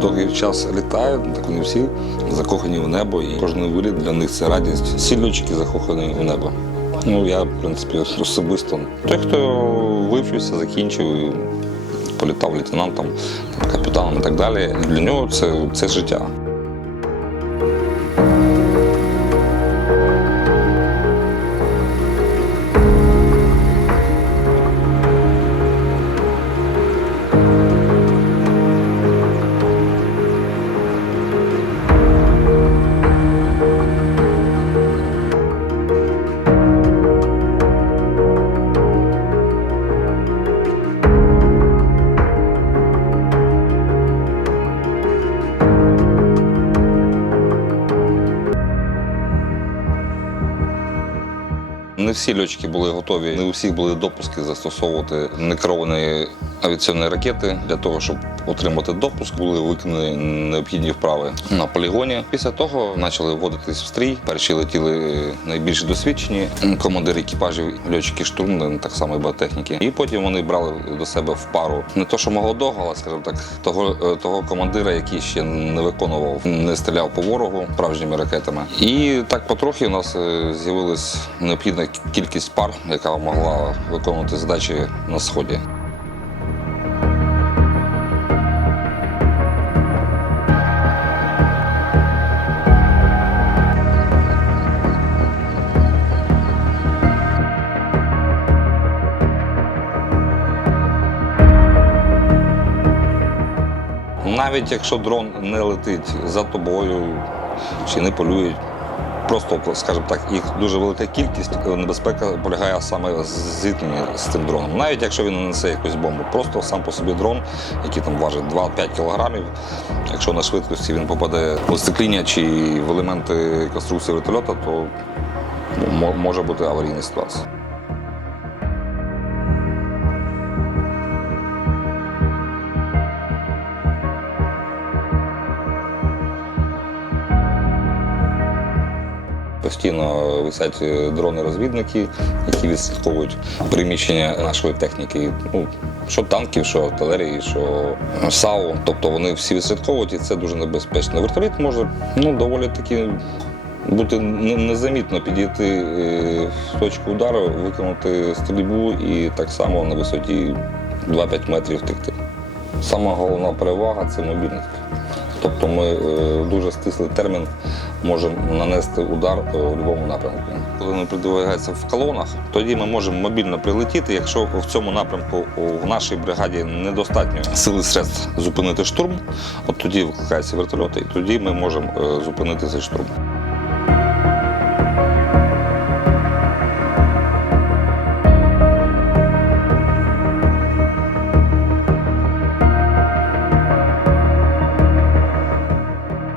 довгий час літають, так вони всі закохані в небо, і кожен виліт для них це радість. Всі льотчики закохані в небо. Ну я, в принципі, особисто. Той, хто вивчився, закінчив, політав лейтенантом, капітаном і так далі. Для нього це, це життя. Всі льотчики були готові, не у всіх були допуски застосовувати некеровані авіаційні ракети. Для того, щоб отримати допуск, були виконані необхідні вправи на полігоні. Після того почали вводитись в стрій. Перші летіли найбільш досвідчені командири екіпажів, льотчики штурмани, так само і батехніки. І потім вони брали до себе в пару не то, що молодого, але скажімо так, того, е, того командира, який ще не виконував, не стріляв по ворогу справжніми ракетами. І так потрохи у нас е, з'явилась необхідна кількість пар, яка могла виконувати задачі на сході. Навіть якщо дрон не летить за тобою чи не полюють, просто, скажімо так, їх дуже велика кількість, небезпека полягає саме з зіткненні з цим дроном. Навіть якщо він не несе якусь бомбу, просто сам по собі дрон, який там важить 2-5 кілограмів, якщо на швидкості він попаде в остекління чи в елементи конструкції вертольота, то може бути аварійна ситуація. Постійно висять дрони-розвідники, які відслідковують приміщення нашої техніки. Ну, що танків, що артилерії, що САУ. Тобто вони всі відслідковують, і це дуже небезпечно. Вертоліт може ну, доволі таки бути незамітно підійти е, в точку удару, виконати стрільбу і так само на висоті 2-5 метрів втекти. Сама головна перевага це мобільність. Тобто ми е, дуже стислий термін можемо нанести удар у будь-якому напрямку. Коли ми придвигаємося в колонах, тоді ми можемо мобільно прилетіти. Якщо в цьому напрямку в нашій бригаді недостатньо сили средств зупинити штурм, от тоді викликаються вертольоти, і тоді ми можемо е, зупинити цей штурм.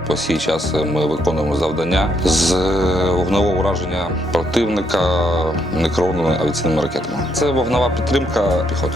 По сій час ми виконуємо завдання з вогневого ураження противника некеровними авіаційними ракетами. Це вогнева підтримка піхоти.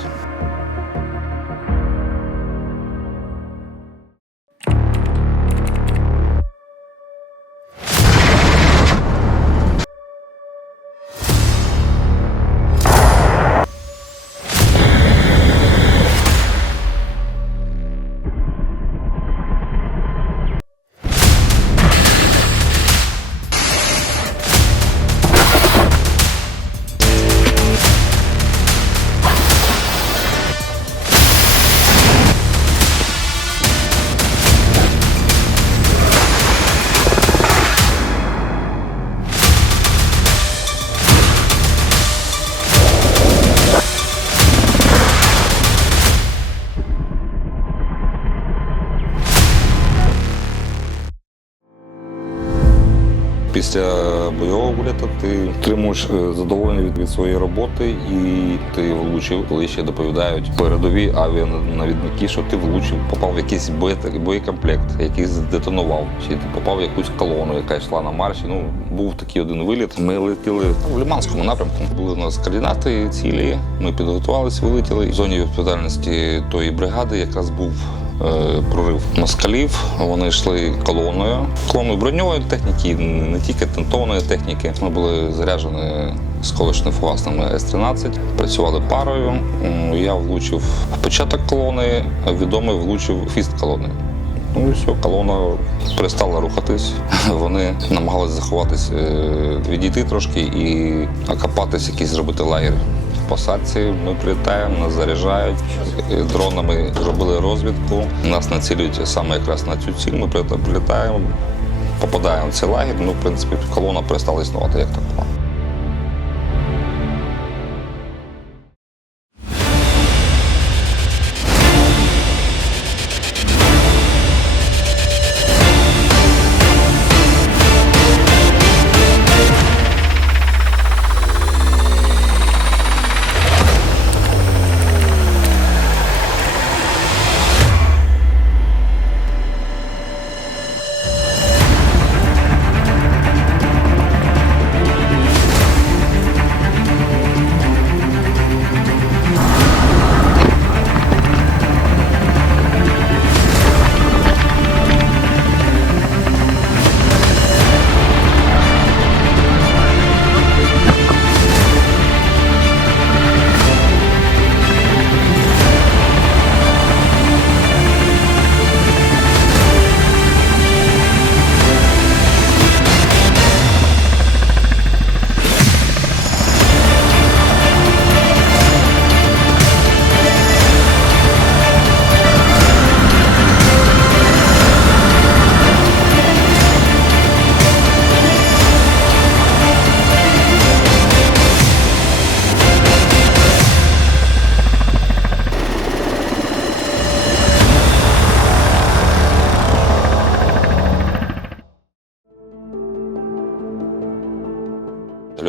Після бойового виліту ти отримуєш е, задоволення від, від своєї роботи і ти влучив, коли ще доповідають передові авіанавідники, що ти влучив, попав в якийсь боє- боєкомплект, який здетонував, чи ти попав в якусь колону, яка йшла на марші. Ну був такий один виліт. Ми летіли в Лиманському напрямку. Були у нас координати цілі. Ми підготувалися, вилетіли. В зоні відповідальності тої бригади якраз був е, прорив москалів. Вони йшли колоною. Колоною броньової техніки, не тільки тентованої техніки. Ми були заряджені сколочно фугасними С-13, працювали парою. Я влучив в початок колони, відомий влучив в хвіст колони. Ну і все, колона перестала рухатись. Вони намагалися заховатись, е, відійти трошки і окопатись, якийсь зробити лагерь. Посадці ми прилітаємо, нас заряджають. Дронами робили розвідку. Нас націлюють саме якраз на цю ціль. Ми приліта- прилітаємо, попадаємо в цей лагерь. Ну, в принципі, колона перестала існувати як така.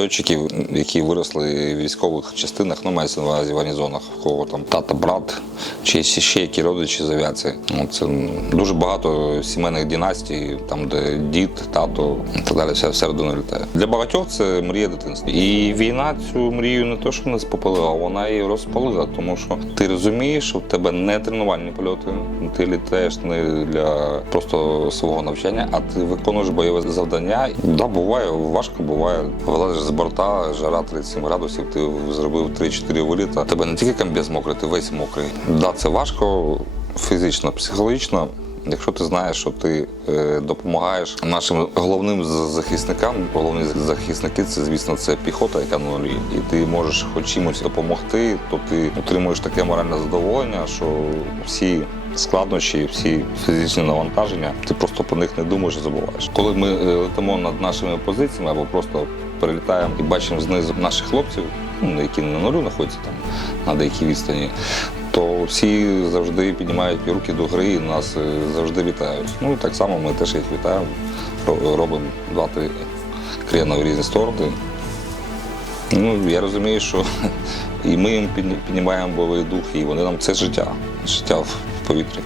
Льотчиків, які виросли в військових частинах, ну мається на увазі в гарнізонах, в кого там тата, брат, чи ще які родичі з авіації. Ну, Це дуже багато сімейних династій, там де дід, тато і так далі, вся, вся літає. Для багатьох це мрія дитинства. І війна цю мрію не то, що не спопалила, вона її розпалила, тому що ти розумієш, що в тебе не тренувальні польоти, ти літаєш не для просто свого навчання, а ти виконуєш бойове завдання. Да, буває важко, буває. Вилазиш з борта, жара 37 градусів, ти зробив 3-4 виліта. Тебе не тільки комбез мокрий, ти весь мокрий. Да, це важко фізично, психологічно. Якщо ти знаєш, що ти е, допомагаєш нашим головним захисникам, головні захисники це, звісно, це піхота, яка на нулі, і ти можеш хоч чимось допомогти, то ти отримуєш таке моральне задоволення, що всі складнощі, всі фізичні навантаження, ти просто про них не думаєш і забуваєш. Коли ми е, летимо над нашими позиціями або просто перелітаємо і бачимо знизу наших хлопців, ну, які на нулю знаходяться там на деякій відстані, то всі завжди піднімають руки до гри і нас е, завжди вітають. Ну так само ми теж їх вітаємо, робимо два-три крена в різні сторони. Ну, я розумію, що і ми їм підні- піднімаємо бойовий дух, і вони нам це життя, життя в повітрі.